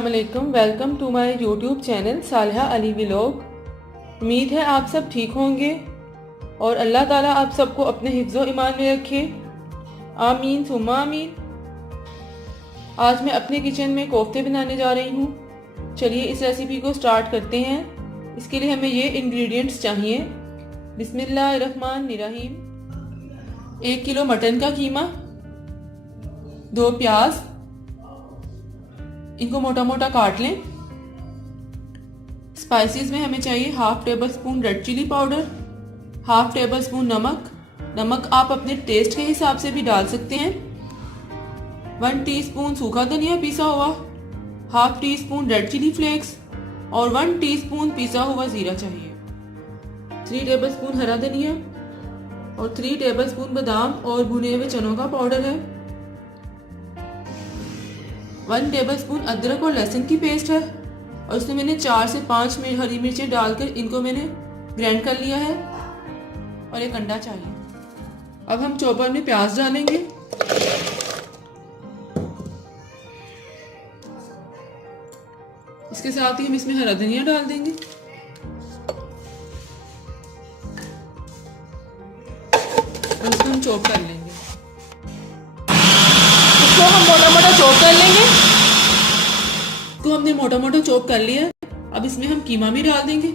अस्सलामुअलैकुम, welcome to my YouTube channel Saliha Ali vlog. उम्मीद है आप सब ठीक होंगे और अल्लाह ताला आप सबको अपने हिफ्ज़ो ईमान में रखे, आमीन सुम्मा आमीन। आज मैं अपने किचन में कोफ्ते बनाने जा रही हूँ। चलिए इस रेसिपी को स्टार्ट करते हैं। इसके लिए हमें ये इंग्रेडिएंट्स चाहिए। बिस्मिल्लाहिर्रहमानिर्रहीम। 1 किलो मटन का कीमा, 2 प्याज, इनको मोटा मोटा काट लें। स्पाइसेस में हमें चाहिए 1/2 tablespoon red chilli powder, 1/2 tablespoon नमक आप अपने टेस्ट के हिसाब से भी डाल सकते हैं। 1 टीस्पून सूखा धनिया पिसा हुआ, 1/2 टीस्पून रेड चिली फ्लेक्स और 1 टीस्पून पिसा हुआ जीरा चाहिए। 3 टेबल स्पून हरा धनिया और 3 टेबल स्पून बादाम और भुने हुए चनों का पाउडर है। 1 टेबल स्पून अदरक और लहसुन की पेस्ट है और इसमें मैंने 4 से 5 हरी मिर्चें डालकर इनको मैंने ग्राइंड कर लिया है और एक अंडा चाहिए। अब हम चॉपर में प्याज डालेंगे। इसके साथ ही हम इसमें हरा धनिया डाल देंगे और इसको हम चॉप कर लेंगे। इसको हम मोटा मोटा चॉप कर लेंगे। इसको हमने मोटा मोटा चॉप कर लिया है। अब इसमें हम कीमा भी डाल देंगे।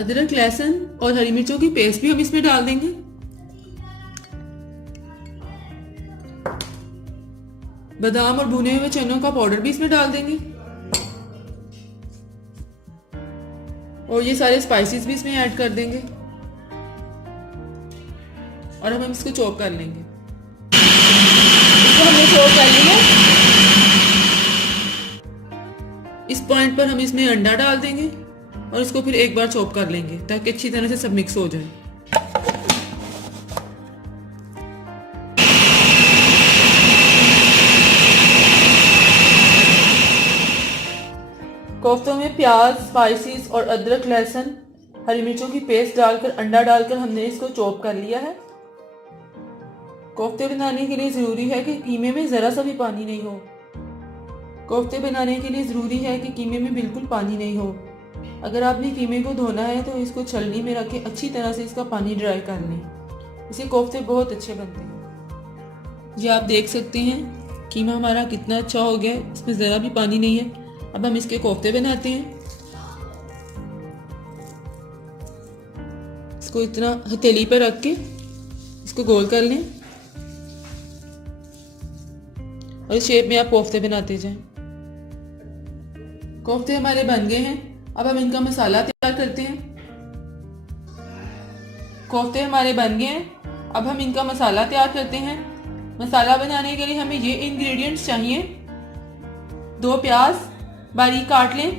अदरक लहसुन और हरी मिर्चों की पेस्ट भी हम इसमें डाल देंगे। बादाम और भुने हुए चनों का पाउडर भी इसमें डाल देंगे और ये सारे स्पाइसेस भी इसमें ऐड कर देंगे और हम इसको चॉप कर लेंगे। इसको हमने चॉप कर लिया। इस पॉइंट पर हम इसमें अंडा डाल देंगे और इसको फिर एक बार चॉप कर लेंगे ताकि अच्छी तरह से सब मिक्स हो जाए। कोफ्तों में प्याज, स्पाइसेस और अदरक लहसुन हरी मिर्चों की पेस्ट डालकर अंडा डालकर हमने इसको चॉप कर लिया है। कोफ्ते बनाने के लिए ज़रूरी है कि कीमे में ज़रा सा भी पानी नहीं हो। कोफ्ते बनाने के लिए ज़रूरी है कि कीमे में बिल्कुल पानी नहीं हो। अगर आपने कीमे को धोना है तो इसको छलनी में रख के अच्छी तरह से इसका पानी ड्राई कर लें। इससे कोफ्ते बहुत अच्छे बनते हैं। ये आप देख सकते हैं कीमा हमारा कितना अच्छा हो गया है, इसमें ज़रा भी पानी नहीं है। अब हम इसके कोफ्ते बनाते हैं। इसको इतना हथेली पर रख के इसको गोल कर लें और इस शेप में आप कोफ्ते बनाते जाएं। कोफ्ते हमारे बन गए हैं। अब हम इनका मसाला तैयार करते हैं। कोफ्ते हमारे बन गए हैं। अब हम इनका मसाला तैयार करते हैं। मसाला बनाने के लिए हमें ये इंग्रेडिएंट्स चाहिए। 2 प्याज बारीक काट लें,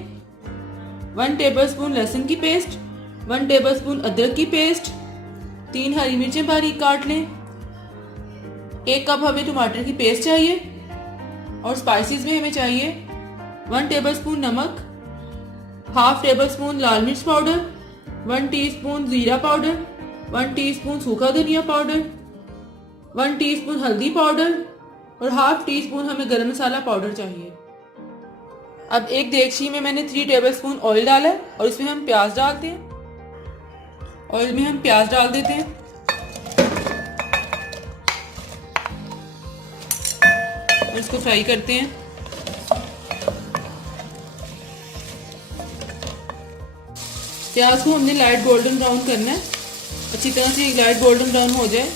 1 टेबलस्पून लहसुन की पेस्ट, 1 टेबलस्पून अदरक की पेस्ट, 3 हरी मिर्चें बारीक काट लें। 1 कप हमें टमाटर की पेस्ट चाहिए और स्पाइसेस में हमें चाहिए 1 टेबलस्पून नमक, 1/2 टेबलस्पून लाल मिर्च पाउडर, 1 टीस्पून जीरा पाउडर, 1 टीस्पून सूखा धनिया पाउडर, 1 टीस्पून हल्दी पाउडर और 1/2 टीस्पून हमें गरम मसाला पाउडर चाहिए। अब एक देगची में मैंने 3 टेबलस्पून ऑयल डाला है और इसमें हम प्याज डालते हैं। ऑयल में हम प्याज डाल देते हैं और इसको फ्राई करते हैं। प्याज को हमने लाइट गोल्डन ब्राउन करना है, अच्छी तरह से लाइट गोल्डन ब्राउन हो जाए।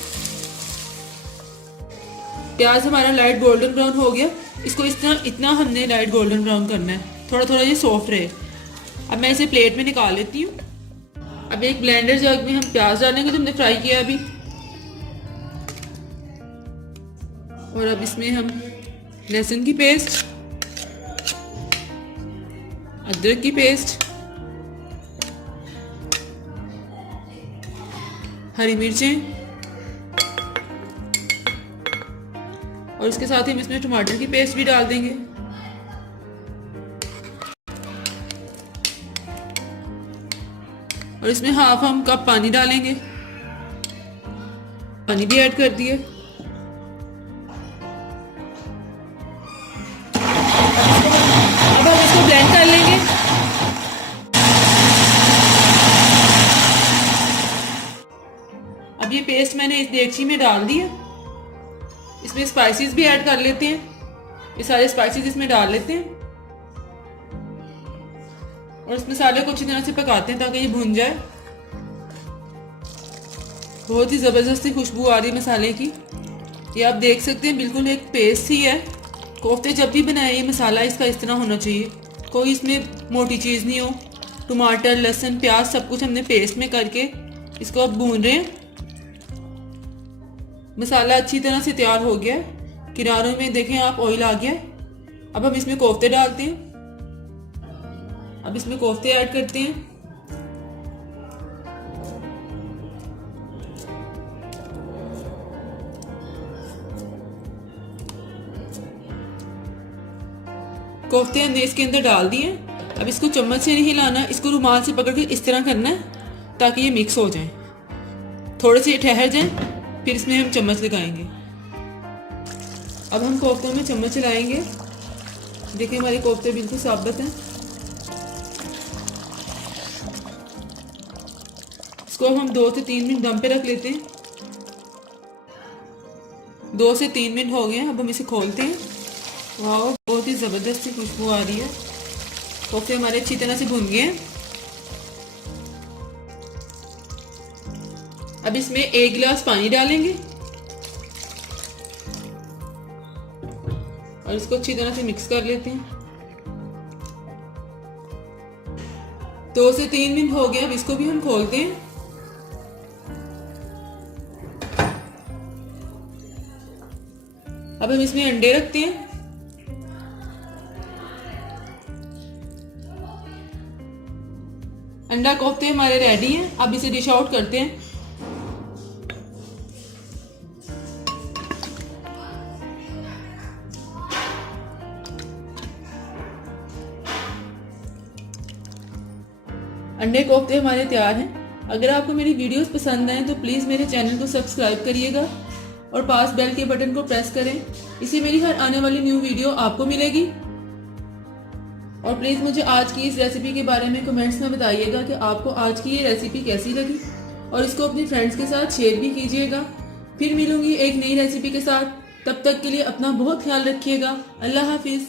प्याज हमारा लाइट गोल्डन ब्राउन हो गया। इसको इतना हमने लाइट गोल्डन ब्राउन करना है, थोड़ा थोड़ा ये सॉफ्ट रहे। अब मैं इसे प्लेट में निकाल लेती हूँ। अब एक ब्लेंडर जग में हम प्याज डालेंगे जो हमने फ्राई किया अभी, और अब इसमें हम लहसुन की पेस्ट, अदरक की पेस्ट, हरी मिर्चें और इसके साथ ही हम इसमें टमाटर की पेस्ट भी डाल देंगे। और इसमें हाफ हम कप पानी डालेंगे। पानी भी ऐड कर दिए। अब हम इसको ब्लेंड कर लेंगे। अब ये पेस्ट मैंने इस देगची में डाल दिया। इसमें स्पाइसेस भी ऐड कर लेते हैं। ये सारे स्पाइसेस इसमें डाल लेते हैं और इस मसाले को अच्छी तरह से पकाते हैं ताकि ये भुन जाए। बहुत ही ज़बरदस्ती खुशबू आ रही है मसाले की। ये आप देख सकते हैं बिल्कुल एक पेस्ट ही है। कोफ्ते जब भी बनाए ये मसाला इसका इस तरह होना चाहिए, कोई इसमें मोटी चीज़ नहीं हो। टमाटर, लहसुन, प्याज सब कुछ हमने पेस्ट में करके इसको अब भून रहे हैं। मसाला अच्छी तरह से तैयार हो गया। किनारों में देखें आप ऑयल आ गया। अब हम इसमें कोफ्ते डालते हैं। अब इसमें कोफ्ते ऐड करते हैं। कोफ्ते हमने इसके अंदर डाल दिए। अब इसको चम्मच से नहीं हिलाना, इसको रुमाल से पकड़ के इस तरह करना है ताकि ये मिक्स हो जाए। थोड़े से ठहर जाए, फिर इसमें हम चम्मच लगाएंगे। अब हम कोफ्तों में चम्मच चलाएंगे। देखिए हमारे कोफ्ते बिल्कुल साबित हैं। इसको हम 2 से 3 मिनट दम पे रख लेते हैं। 2 से 3 मिनट हो गए हैं। अब हम इसे खोलते हैं। वाह, बहुत ही ज़बरदस्त सी खुशबू आ रही है। कोफ्ते हमारे अच्छी तरह से भुन गए हैं। अब इसमें 1 गिलास पानी डालेंगे और इसको अच्छी तरह से मिक्स कर लेते हैं। 2 से 3 मिनट हो गए। अब इसको भी हम खोलते हैं। अब हम इसमें अंडे रखते हैं। अंडा कोफ्ते हमारे रेडी हैं। अब इसे डिश आउट करते हैं। अंडे कोफ्ते हमारे तैयार हैं। अगर आपको मेरी वीडियोस पसंद आए तो प्लीज़ मेरे चैनल को सब्सक्राइब करिएगा और पास बेल के बटन को प्रेस करें। इससे मेरी हर आने वाली न्यू वीडियो आपको मिलेगी। और प्लीज़ मुझे आज की इस रेसिपी के बारे में कमेंट्स में बताइएगा कि आपको आज की ये रेसिपी कैसी लगी और इसको अपने फ्रेंड्स के साथ शेयर भी कीजिएगा। फिर मिलूंगी एक नई रेसिपी के साथ। तब तक के लिए अपना बहुत ख्याल रखिएगा। अल्लाह हाफिज़।